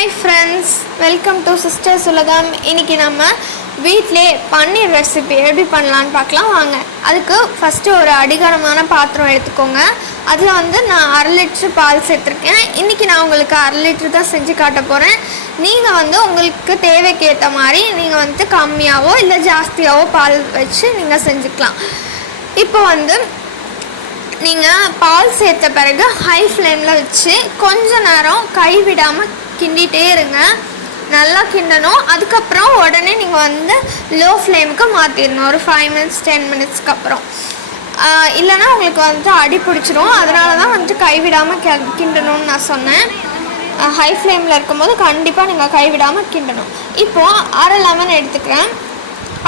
Hi friends, welcome to Sisters Ulagam. இன்னைக்கு நம்ம வீட்லயே பன்னீர் ரெசிபி எப்படி பண்ணலாம்னு பார்க்கலாம் வாங்க. அதுக்கு ஃபர்ஸ்ட் ஒரு அடிகனமான பாத்திரம் எடுத்துக்கோங்க. அதுல நான் 1/2 லிட்டர் பால் சேர்த்திருக்கேன். இன்னைக்கு நான் உங்களுக்கு 1/2 லிட்டர் தான் செஞ்சு காட்ட போறேன். நீங்க உங்களுக்கு தேவைக்கு ஏத்த மாதிரி நீங்க கம்மியாவோ இல்ல ஜாஸ்தியாவோ பால் வச்சு நீங்க செஞ்சுக்கலாம். இப்போ நீங்கள் பால் சேர்த்த பிறகு ஹை ஃப்ளேமில் வச்சு கொஞ்ச நேரம் கைவிடாமல் கிண்டிகிட்டே இருங்க. நல்லா கிண்டணும். அதுக்கப்புறம் உடனே நீங்கள் லோ ஃப்ளேமுக்கு மாற்றிடணும். ஒரு 5 மினிட்ஸ் 10 மினிட்ஸ்க்கு அப்புறம். இல்லைனா உங்களுக்கு அடி பிடிச்சிரும். அதனால தான் கைவிடாமல் கிண்டணும்னு நான் சொன்னேன். ஹை ஃப்ளேமில் இருக்கும்போது கண்டிப்பாக நீங்கள் கைவிடாமல் கிண்டணும். இப்போது 1/2 லெமன் எடுத்துக்கிறேன்.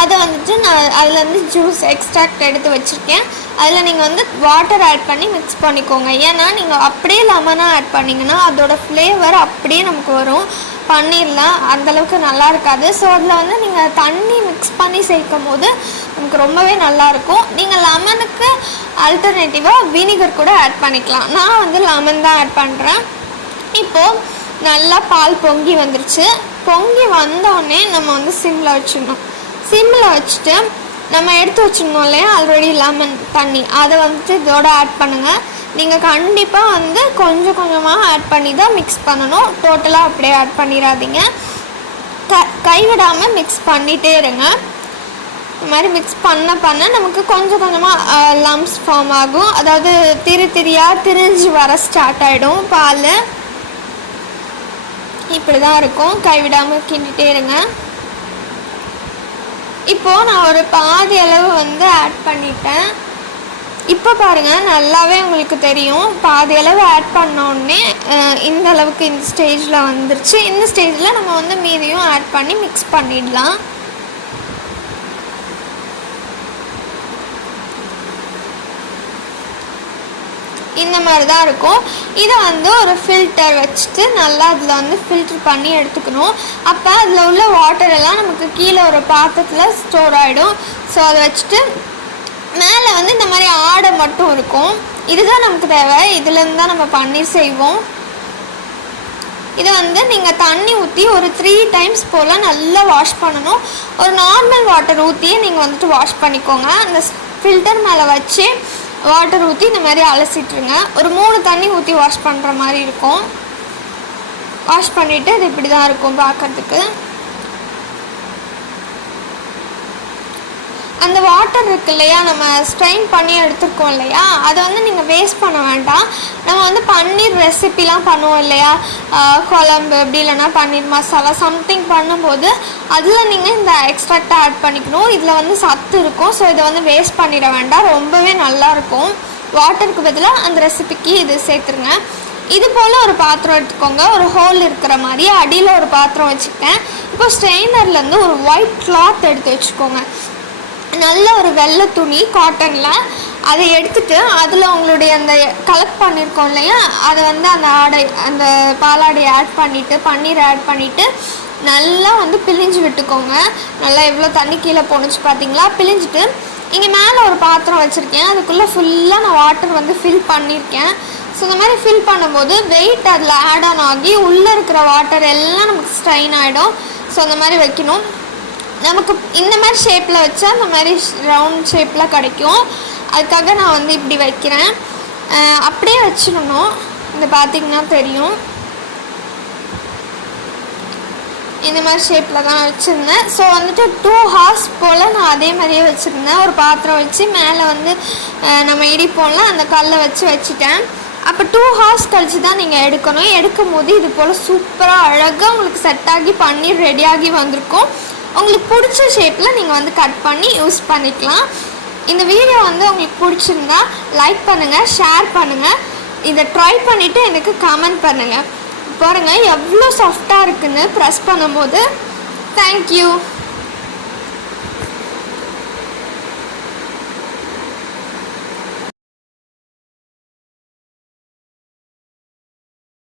அதை நான் அதுலேருந்து ஜூஸ் எக்ஸ்ட்ராக்ட் எடுத்து வச்சுருக்கேன். அதில் நீங்கள் வாட்டர் ஆட் பண்ணி மிக்ஸ் பண்ணிக்கோங்க. ஏன்னா நீங்கள் அப்படியே லெமனாக ஆட் பண்ணிங்கன்னா அதோட ஃப்ளேவர் அப்படியே நமக்கு வரும். பன்னீரில் அந்தளவுக்கு நல்லா இருக்காது. ஸோ அதில் நீங்கள் தண்ணி மிக்ஸ் பண்ணி சேர்க்கும் போது நமக்கு ரொம்பவே நல்லாயிருக்கும். நீங்கள் லெமனுக்கு ஆல்டர்னேட்டிவாக வினிகர் கூட ஆட் பண்ணிக்கலாம். நான் லெமன் தான் ஆட் பண்ணுறேன். இப்போது நல்லா பால் பொங்கி வந்துருச்சு. பொங்கி வந்தோடனே நம்ம சிம்மில் வச்சிடணும். சிம்மில் வச்சுட்டு நம்ம எடுத்து வச்சுருந்தோம் இல்லையா ஆல்ரெடி லெமன் தண்ணி, அதை இதோட ஆட் பண்ணுங்கள். நீங்கள் கண்டிப்பாக கொஞ்சம் கொஞ்சமாக ஆட் பண்ணி தான் மிக்ஸ் பண்ணணும். டோட்டலாக அப்படியே ஆட் பண்ணிடாதீங்க. கைவிடாமல் மிக்ஸ் பண்ணிகிட்டே இருங்க. இந்த மாதிரி மிக்ஸ் பண்ண நமக்கு கொஞ்சம் கொஞ்சமாக லம்ப்ஸ் ஃபார்ம் ஆகும். அதாவது திரியாக திரிஞ்சு வர ஸ்டார்ட் ஆகிடும். பால் இப்படி தான் இருக்கும். கைவிடாமல் கிண்டிகிட்டே இருங்க. இப்போது நான் ஒரு பாதி அளவு ஆட் பண்ணிட்டேன். இப்போ பாருங்கள், நல்லாவே உங்களுக்கு தெரியும். பாதி அளவு ஆட் பண்ணோடனே இந்த அளவுக்கு இந்த ஸ்டேஜில் வந்துருச்சு. இந்த ஸ்டேஜில் நம்ம மீதியும் ஆட் பண்ணி மிக்ஸ் பண்ணிடலாம். இந்த மாதிரி தான் இருக்கும். இதை ஒரு ஃபில்டர் வச்சுட்டு நல்லா அதில் ஃபில்டர் பண்ணி எடுத்துக்கணும். அப்போ அதில் உள்ள வாட்டர் எல்லாம் நமக்கு கீழே ஒரு பாத்திரத்தில் ஸ்டோர் ஆகிடும். ஸோ அதை வச்சுட்டு மேலே இந்த மாதிரி ஆடை மட்டும் இருக்கும். இதுதான் நமக்கு தேவை. இதுலேருந்து தான் நம்ம பன்னீர் செய்வோம். இதை நீங்கள் தண்ணி ஊற்றி ஒரு 3 டைம்ஸ் போல் நல்லா வாஷ் பண்ணணும். ஒரு நார்மல் வாட்டர் ஊற்றியே நீங்கள் வாஷ் பண்ணிக்கோங்க. அந்த ஃபில்டர் மேலே வச்சு வாட்டர் ஊற்றி இந்த மாதிரி அலசிட்டுருங்க. ஒரு 3 தண்ணி ஊற்றி வாஷ் பண்ணுற மாதிரி இருக்கும். வாஷ் பண்ணிவிட்டு இது இப்படி தான் இருக்கும் பார்க்குறதுக்கு. அந்த வாட்டர் இருக்கு இல்லையா, நம்ம ஸ்ட்ரெயின் பண்ணி எடுத்துருக்கோம் இல்லையா, அதை நீங்கள் வேஸ்ட் பண்ண வேண்டாம். நம்ம பன்னீர் ரெசிபிலாம் பண்ணுவோம் இல்லையா, குழம்பு அப்படி இல்லைன்னா பன்னீர் மசாலா சம்திங் பண்ணும்போது அதில் நீங்கள் இந்த எக்ஸ்ட்ராக்டை ஆட் பண்ணிக்கணும். இதில் சத்து இருக்கும். ஸோ இதை வேஸ்ட் பண்ணிட வேண்டாம். ரொம்பவே நல்லாயிருக்கும். வாட்டருக்கு பதிலாக அந்த ரெசிபிக்கு இது சேர்த்துருங்க. இது போல் ஒரு பாத்திரம் எடுத்துக்கோங்க. ஒரு ஹோல் இருக்கிற மாதிரி அடியில் ஒரு பாத்திரம் வச்சுக்கிட்டேன். இப்போ ஸ்ட்ரெயினர்லேருந்து ஒரு ஒயிட் கிளாத் எடுத்து வச்சுக்கோங்க. நல்ல ஒரு வெள்ளை துணி காட்டனில் அதை எடுத்துகிட்டு அதில் உங்களுடைய அந்த கலெக்ட் பண்ணியிருக்கோம் இல்லையா, அதை அந்த ஆடை அந்த பாலாடையை ஆட் பண்ணிவிட்டு பன்னீரை ஆட் பண்ணிவிட்டு நல்லா பிழிஞ்சு விட்டுக்கோங்க. நல்லா எவ்வளோ தண்ணி கீழே போணுச்சு பார்த்தீங்களா. பிழிஞ்சிட்டு இங்கே மேலே ஒரு பாத்திரம் வச்சுருக்கேன். அதுக்குள்ளே ஃபுல்லாக நான் வாட்டர் ஃபில் பண்ணியிருக்கேன். ஸோ இந்த மாதிரி ஃபில் பண்ணும்போது வெயிட் அதில் ஆட் ஆன் ஆகி உள்ளே இருக்கிற வாட்டர் எல்லாம் நமக்கு ஸ்ட்ரெயின் ஆகிடும். ஸோ அந்த மாதிரி வைக்கணும். நமக்கு இந்த மாதிரி ஷேப்பில் வச்சா இந்த மாதிரி ரவுண்ட் ஷேப்பில் கிடைக்கும். அதுக்காக நான் இப்படி வைக்கிறேன். அப்படியே வச்சிடணும். இந்த பார்த்திங்கன்னா தெரியும். இந்த மாதிரி ஷேப்பில் தான் வச்சுருந்தேன். ஸோ 2 ஹார்ஸ் போல் நான் அதே மாதிரியே வச்சுருந்தேன். ஒரு பாத்திரம் வச்சு மேலே நம்ம இடிப்போம்ல அந்த கல்லை வச்சுட்டேன். அப்போ 2 ஹார்ஸ் கழிச்சு தான் நீங்கள் எடுக்கணும். எடுக்கும் போது இது போல் சூப்பராக அழகாக உங்களுக்கு செட் ஆகி பன்னீர் ரெடியாகி வந்திருக்கும். உங்களுக்கு பிடிச்ச ஷேப்பில் நீங்கள் கட் பண்ணி யூஸ் பண்ணிக்கலாம். இந்த வீடியோ உங்களுக்கு பிடிச்சிருந்தா லைக் பண்ணுங்கள், ஷேர் பண்ணுங்கள். இதை ட்ரை பண்ணிவிட்டு எனக்கு கமெண்ட் பண்ணுங்கள். பாருங்கள் எவ்வளோ சாஃப்டாக இருக்குன்னு ப்ரெஸ் பண்ணும்போது. தேங்க்யூ.